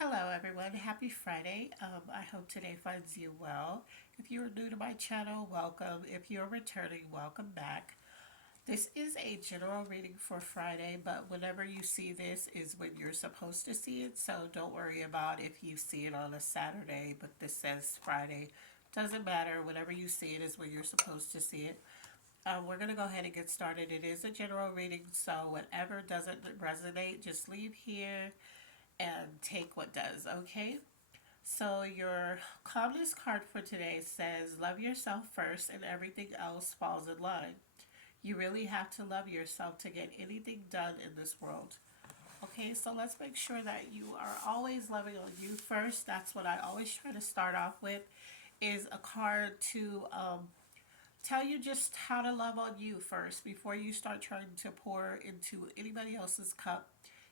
Hello, everyone. Happy Friday. I hope today finds you well. If you are new to my channel, welcome. If you're returning, welcome back. This is a general reading for Friday, but whenever you see this is when you're supposed to see it. So don't worry about if you see it on a Saturday, but this says Friday. Doesn't matter. Whenever you see it is when you're supposed to see it. We're going to go ahead and get started. It is a general reading, so whatever doesn't resonate, just leave here and take what does, okay? So, your calmness card for today says, love yourself first and everything else falls in line. You really have to love yourself to get anything done in this world. Okay, so let's make sure that you are always loving on you first. That's what I always try to start off with, is a card to tell you just how to love on you first before you start trying to pour into anybody else's cup.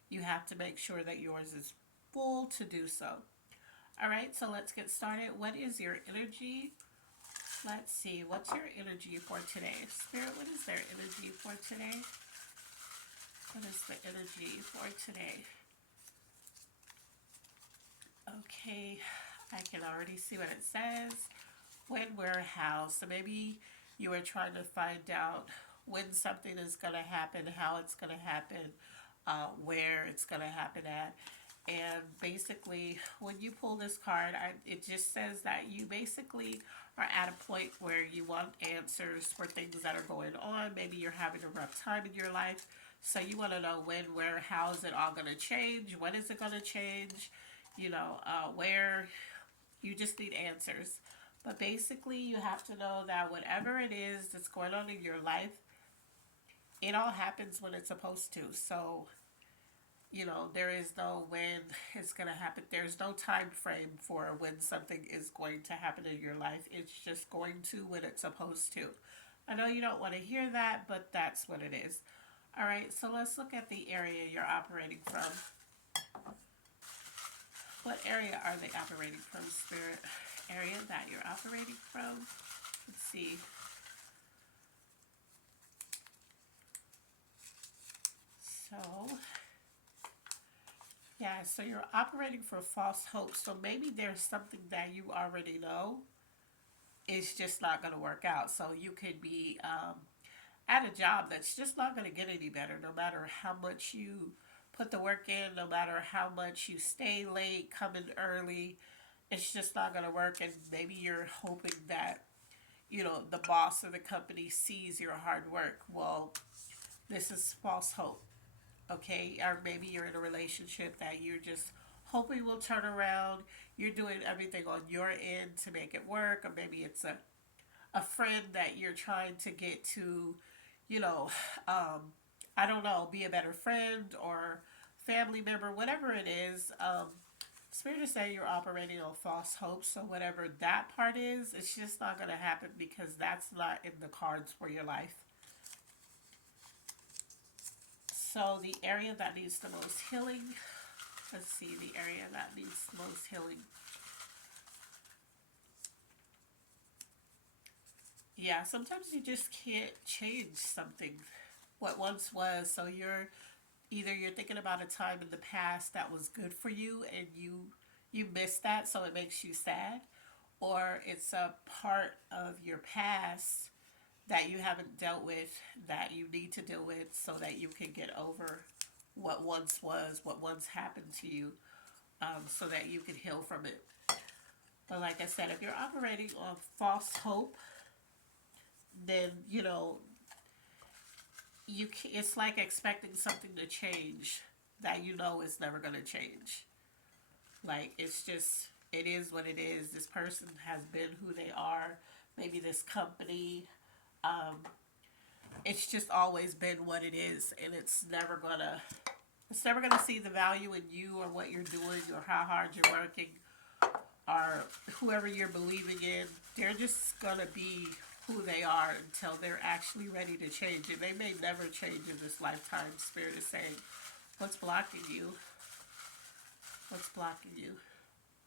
You have to make sure that yours is full to do so. All right, so let's get started. What is your energy? Let's see, what's your energy for today? Spirit, what is their energy for today? What is the energy for today? Okay, I can already see what it says. When, where, how. So maybe you are trying to find out when something is going to happen, how it's going to happen, where it's going to happen at. And basically, when you pull this card, it just says that you basically are at a point where you want answers for things that are going on. Maybe you're having a rough time in your life. So you want to know when, where, how is it all going to change? When is it going to change? Where you just need answers. But basically, you have to know that whatever it is that's going on in your life, it all happens when it's supposed to. So, there is no when it's going to happen. There's no time frame for when something is going to happen in your life. It's just going to when it's supposed to. I know you don't want to hear that, but that's what it is. All right, so let's look at the area you're operating from. What area are they operating from, Spirit? Area that you're operating from. Let's see. So, yeah, so you're operating for false hope. So maybe there's something that you already know. It's just not going to work out. So you could be at a job that's just not going to get any better no matter how much you put the work in, no matter how much you stay late, come in early. It's just not going to work. And maybe you're hoping that, the boss of the company sees your hard work. Well, this is false hope, okay? Or maybe you're in a relationship that you're just hoping will turn around. You're doing everything on your end to make it work, or maybe it's a friend that you're trying to get to, you know, um, I don't know, be a better friend or family member, whatever it is. Spirit is saying you're operating on false hope, so whatever that part is, it's just not going to happen because that's not in the cards for your life. So the area that needs the most healing, let's see, the area that needs most healing. Yeah, sometimes you just can't change something what once was. So you're thinking about a time in the past that was good for you and you missed that, so it makes you sad, or it's a part of your past that you haven't dealt with that you need to deal with so that you can get over what once was, what once happened to you, so that you can heal from it. But like I said, if you're operating on false hope, then it's like expecting something to change that is never going to change. Like, it's just, it is what it is. This person has been who they are. Maybe this company, um, it's just always been what it is, and it's never gonna see the value in you or what you're doing or how hard you're working or whoever you're believing in. They're just gonna be who they are until they're actually ready to change. And they may never change in this lifetime. Spirit is saying, what's blocking you? What's blocking you?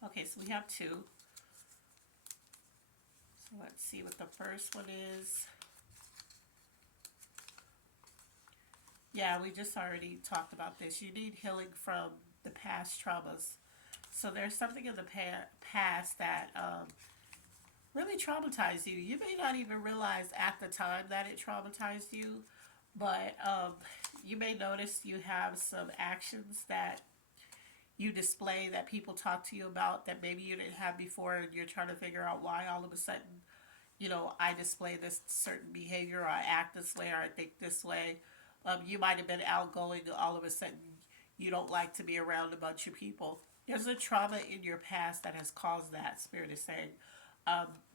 Okay, so we have two. So let's see what the first one is. Yeah, we just already talked about this. You need healing from the past traumas. So there's something in the past that really traumatized you. You may not even realize at the time that it traumatized you, but you may notice you have some actions that you display that people talk to you about that maybe you didn't have before, and you're trying to figure out why all of a sudden, I display this certain behavior, or I act this way, or I think this way. You might have been outgoing, all of a sudden, you don't like to be around a bunch of people. There's a trauma in your past that has caused that. Spirit is saying,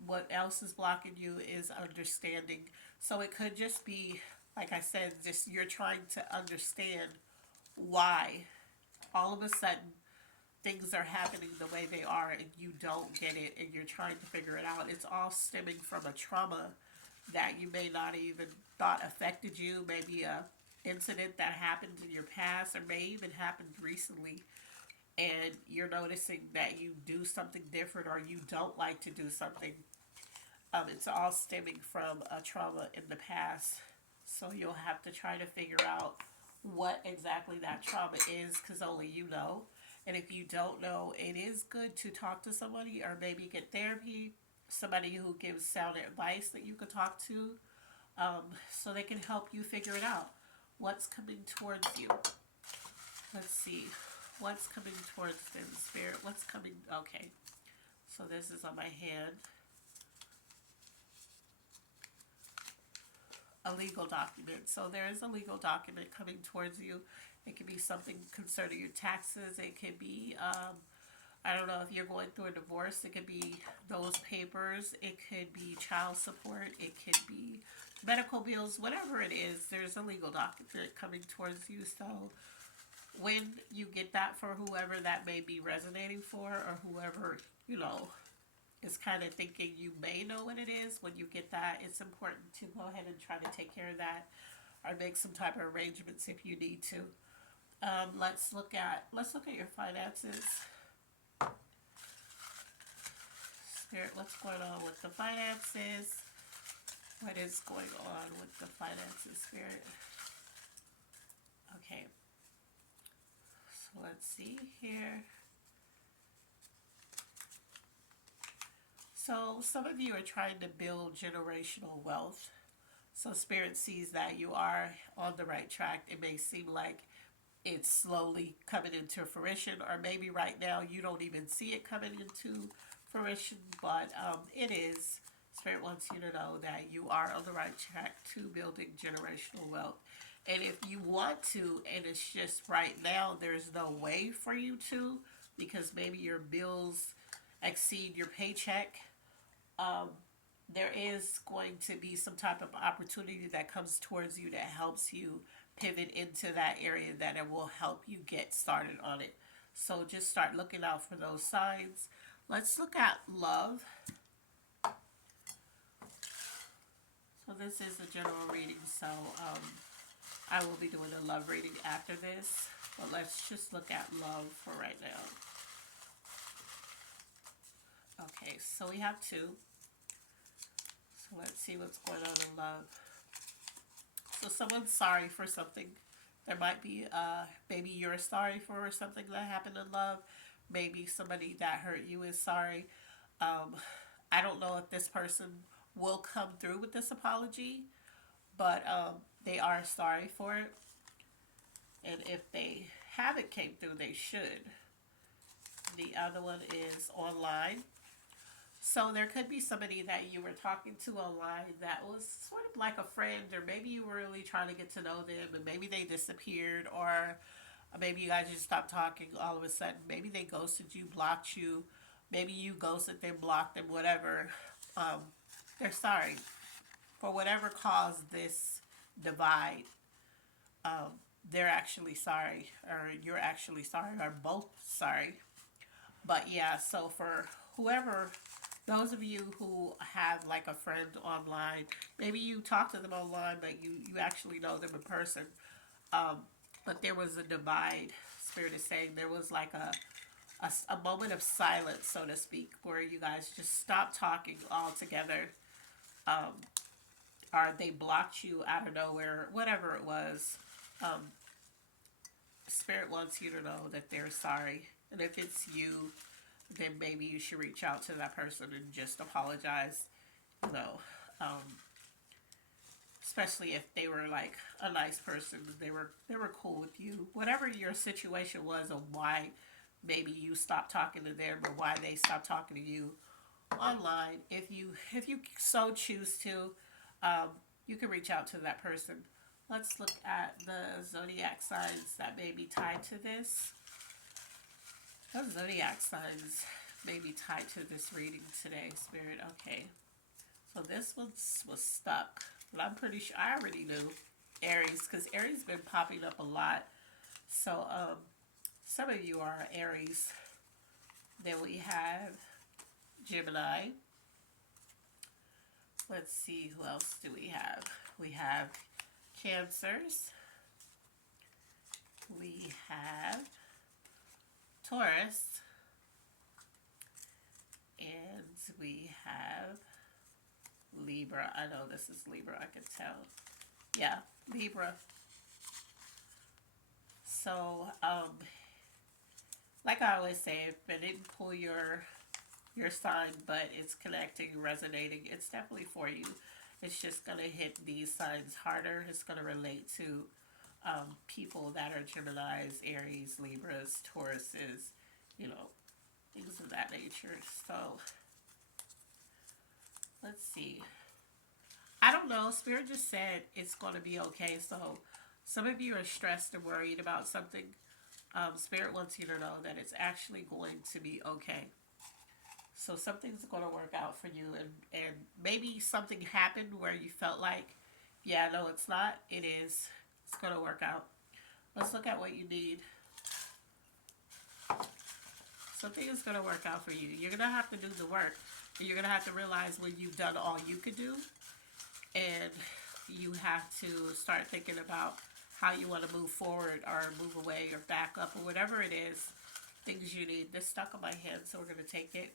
what else is blocking you is understanding. So it could just be, like I said, just you're trying to understand why all of a sudden things are happening the way they are and you don't get it and you're trying to figure it out. It's all stemming from a trauma that you may not even thought affected you, maybe a incident that happened in your past or may even happened recently, and you're noticing that you do something different or you don't like to do something. It's all stemming from a trauma in the past. So you'll have to try to figure out what exactly that trauma is, because only you know. And if you don't know, it is good to talk to somebody or maybe get therapy, somebody who gives sound advice that you can talk to, so they can help you figure it out. What's coming towards you? Let's see. What's coming towards them, Spirit? What's coming? Okay. So this is on my hand. A legal document. So there is a legal document coming towards you. It could be something concerning your taxes. It could be, I don't know if you're going through a divorce. It could be those papers. It could be child support. It could be medical bills. Whatever it is, there's a legal document coming towards you. So when you get that, for whoever that may be resonating for, or whoever, is kind of thinking you may know what it is, when you get that, it's important to go ahead and try to take care of that or make some type of arrangements if you need to. Let's look at your finances. Spirit, what's going on with the finances? What is going on with the finances, Spirit? Okay. So let's see here. So some of you are trying to build generational wealth. So Spirit sees that you are on the right track. It may seem like it's slowly coming into fruition, or maybe right now you don't even see it coming into fruition, but it is. Spirit wants you to know that you are on the right track to building generational wealth. And if you want to, and it's just right now, there's no way for you to, because maybe your bills exceed your paycheck, there is going to be some type of opportunity that comes towards you that helps you pivot into that area, that it will help you get started on it. So just start looking out for those signs. Let's look at love. So this is a general reading, so I will be doing a love reading after this, but let's just look at love for right now. Okay, so we have two. So let's see what's going on in love. So someone's sorry for something. There might be, maybe you're sorry for something that happened in love. Maybe somebody that hurt you is sorry. I don't know if this person will come through with this apology, but they are sorry for it. And if they haven't came through, they should. The other one is online. So there could be somebody that you were talking to online that was sort of like a friend, or maybe you were really trying to get to know them, and maybe they disappeared, or maybe you guys just stopped talking all of a sudden. Maybe they ghosted you, blocked you. Maybe you ghosted them, blocked them, whatever. They're sorry for whatever caused this divide. They're actually sorry, or you're actually sorry, or both sorry. But yeah, so for whoever, those of you who have like a friend online, maybe you talk to them online, but you actually know them in person. But there was a divide. Spirit is saying there was like a moment of silence, so to speak, where you guys just stopped talking altogether. Or they blocked you out of nowhere, whatever it was. Spirit wants you to know that they're sorry. And if it's you, then maybe you should reach out to that person and just apologize. You know, um, especially if they were like a nice person, they were cool with you. Whatever your situation was, of why maybe you stopped talking to them or why they stopped talking to you online. If you so choose to, um, you can reach out to that person. Let's look at the zodiac signs that may be tied to this. Those zodiac signs may be tied to this reading today, Spirit. Okay. So this one was stuck. But I'm pretty sure I already knew Aries, because Aries been popping up a lot. So some of you are Aries. Then we have Gemini. Let's see, who else do we have? We have Cancers. We have Taurus. And we have Libra. I know this is Libra, I can tell. Yeah, Libra. So, like I always say, if it didn't pull your sign, but it's connecting, resonating, it's definitely for you. It's just gonna hit these signs harder. It's gonna relate to people that are Gemini's, Aries, Libras, Tauruses, you know, things of that nature. So let's see. I don't know. Spirit just said it's going to be okay. So some of you are stressed and worried about something. Spirit wants you to know that it's actually going to be okay. So something's going to work out for you. And maybe something happened where you felt like, yeah, no, it's not. It is. It's going to work out. Let's look at what you need. Something is going to work out for you. You're going to have to do the work. And you're going to have to realize when you've done all you could do. And you have to start thinking about how you want to move forward or move away or back up or whatever it is, things you need. This stuck on my hand, so we're going to take it.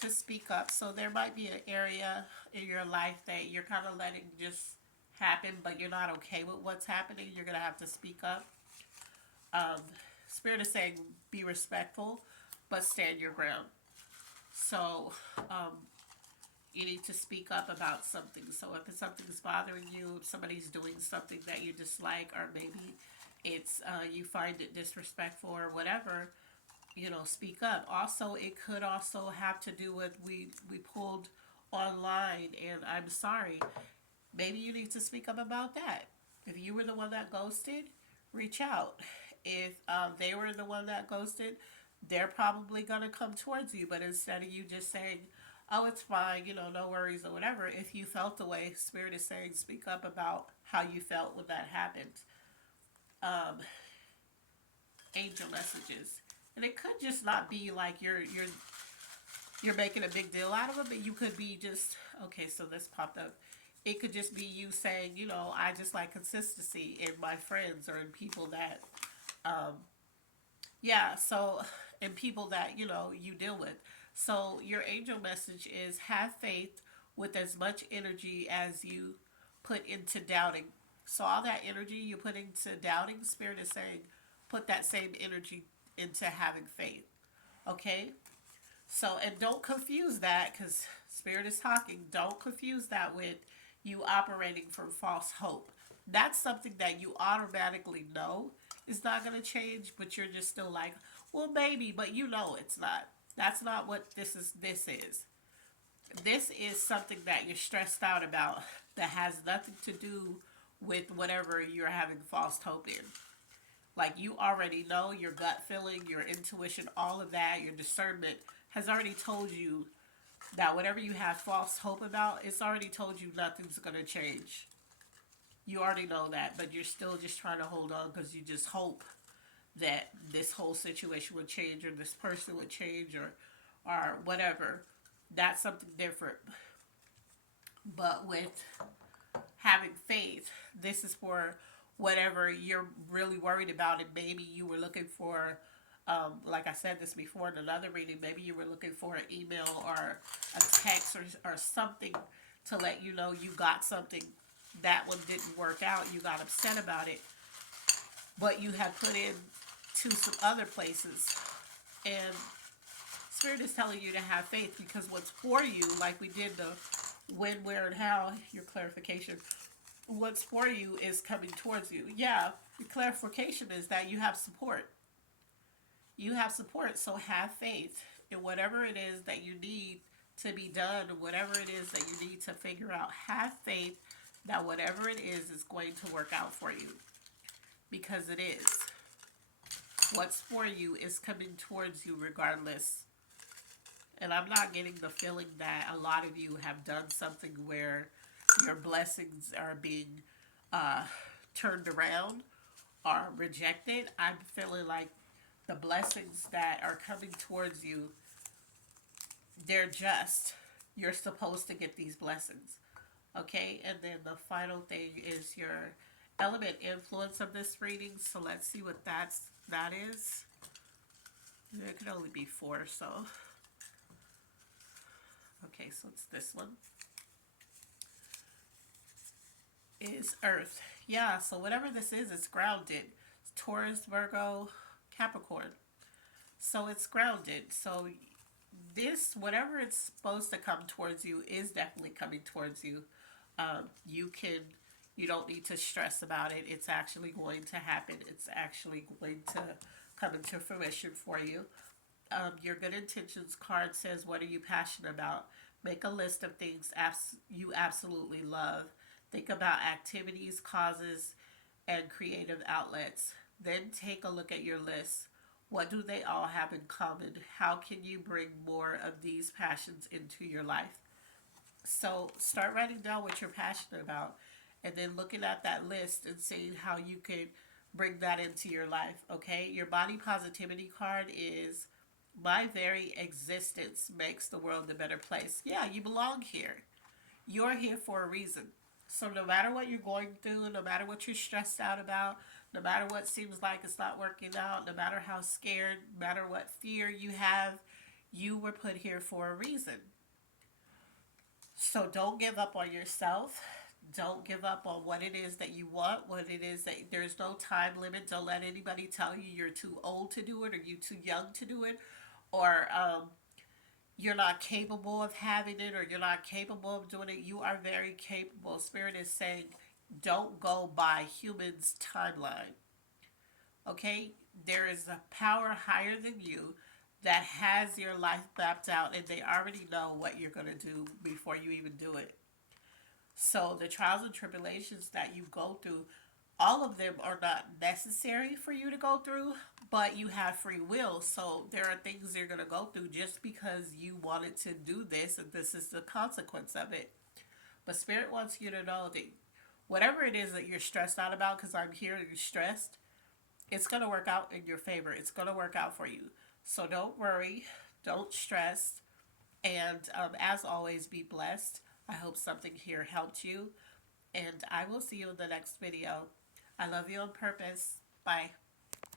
To speak up. So there might be an area in your life that you're kind of letting just happen, but you're not okay with what's happening. You're going to have to speak up. Spirit is saying be respectful, but stand your ground. So, you need to speak up about something. So if it's something that's bothering you, if somebody's doing something that you dislike, or maybe it's you find it disrespectful or whatever, speak up. Also, it could also have to do with we pulled online, and I'm sorry. Maybe you need to speak up about that. If you were the one that ghosted, reach out. If they were the one that ghosted, they're probably gonna come towards you. But instead of you just saying, oh, it's fine, no worries or whatever. If you felt the way, Spirit is saying, speak up about how you felt when that happened. Um, Angel messages, and it could just not be like you're making a big deal out of it, but you could be just okay. So this popped up. It could just be you saying, I just like consistency in my friends or in people that, yeah. So in people that you deal with. So your angel message is have faith with as much energy as you put into doubting. So all that energy you put into doubting, Spirit is saying, put that same energy into having faith. Okay? So, and don't confuse that, because Spirit is talking. Don't confuse that with you operating from false hope. That's something that you automatically know is not going to change, but you're just still like, well, maybe, but it's not. That's not what this is. This is something that you're stressed out about that has nothing to do with whatever you're having false hope in. Like, you already know, your gut feeling, your intuition, all of that, your discernment has already told you that whatever you have false hope about, it's already told you nothing's going to change. You already know that, but you're still just trying to hold on because you just hope that this whole situation would change, or this person would change, or whatever. That's something different. But with having faith, this is for whatever you're really worried about. And maybe you were looking for, like I said this before in another reading, maybe you were looking for an email or a text or something to let you know you got something. That one didn't work out. You got upset about it. but you have put in to some other places. And Spirit is telling you to have faith because what's for you, like we did the when, where, and how, your clarification, what's for you is coming towards you. Yeah, the clarification is that you have support. You have support, so have faith in whatever it is that you need to be done, whatever it is that you need to figure out. Have faith that whatever it is going to work out for you because it is. What's for you is coming towards you regardless. And I'm not getting the feeling that a lot of you have done something where your blessings are being uh, turned around or rejected. I'm feeling like the blessings that are coming towards you, they're just. You're supposed to get these blessings. Okay, and then the final thing is your element influence of this reading. So let's see what that is. There can only be four, so okay, so it's this one. Is Earth. Yeah, so whatever this is, it's grounded. It's Taurus, Virgo, Capricorn. So it's grounded. So this, whatever it's supposed to come towards you, is definitely coming towards you. You can, you don't need to stress about it. It's actually going to happen. It's actually going to come into fruition for you. Your good intentions card says, what are you passionate about? Make a list of things you absolutely love. Think about activities, causes, and creative outlets. Then take a look at your list. What do they all have in common? How can you bring more of these passions into your life? So start writing down what you're passionate about and then looking at that list and seeing how you could bring that into your life. Okay, your body positivity card is, my very existence makes the world a better place. Yeah, you belong here. You're here for a reason. So no matter what you're going through, no matter what you're stressed out about, no matter what seems like it's not working out, no matter how scared, no matter what fear you have, you were put here for a reason. So don't give up on yourself. Don't give up on what it is that you want, what it is that there's no time limit. Don't let anybody tell you you're too old to do it or you're too young to do it, or you're not capable of having it, or you're not capable of doing it. You are very capable. Spirit is saying, don't go by humans' timeline. Okay? There is a power higher than you that has your life mapped out, and they already know what you're going to do before you even do it. So the trials and tribulations that you go through, all of them are not necessary for you to go through, but you have free will. So there are things you're going to go through just because you wanted to do this, and this is the consequence of it. But Spirit wants you to know that whatever it is that you're stressed out about, because I'm here and you're stressed, it's going to work out in your favor. It's going to work out for you. So don't worry, don't stress, and as always, be blessed. I hope something here helped you, and I will see you in the next video. I love you on purpose. Bye.